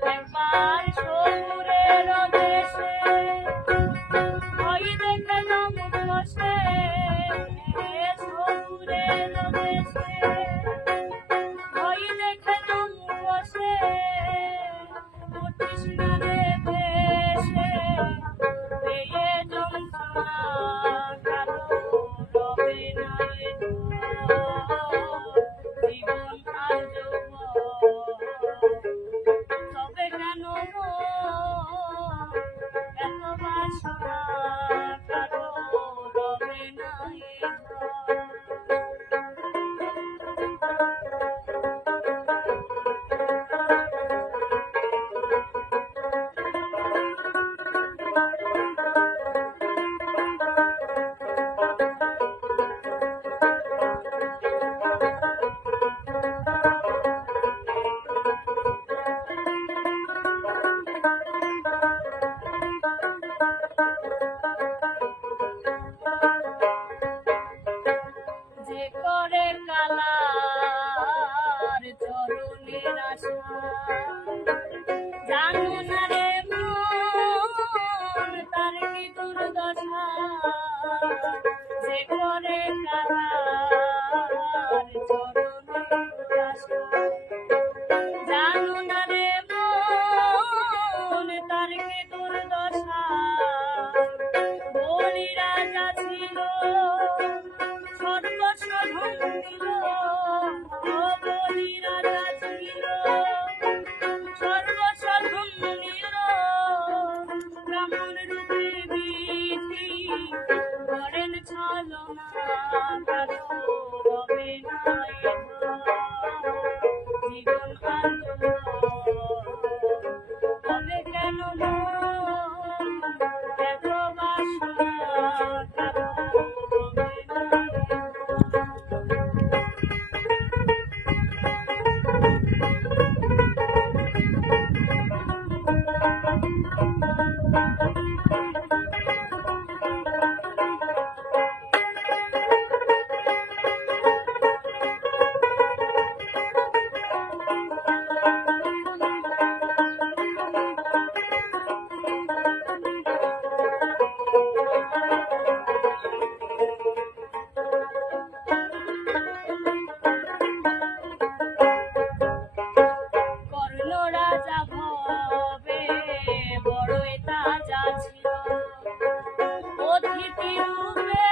千万说。জানো না রে মন তার কি দুর্দশা যে করে কারার চরণ জানো না রে মন ছিল সর্বস্ব ভঙ্গিল ಅತಿಥಿಯುವೆ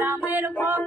রামের ভক্ত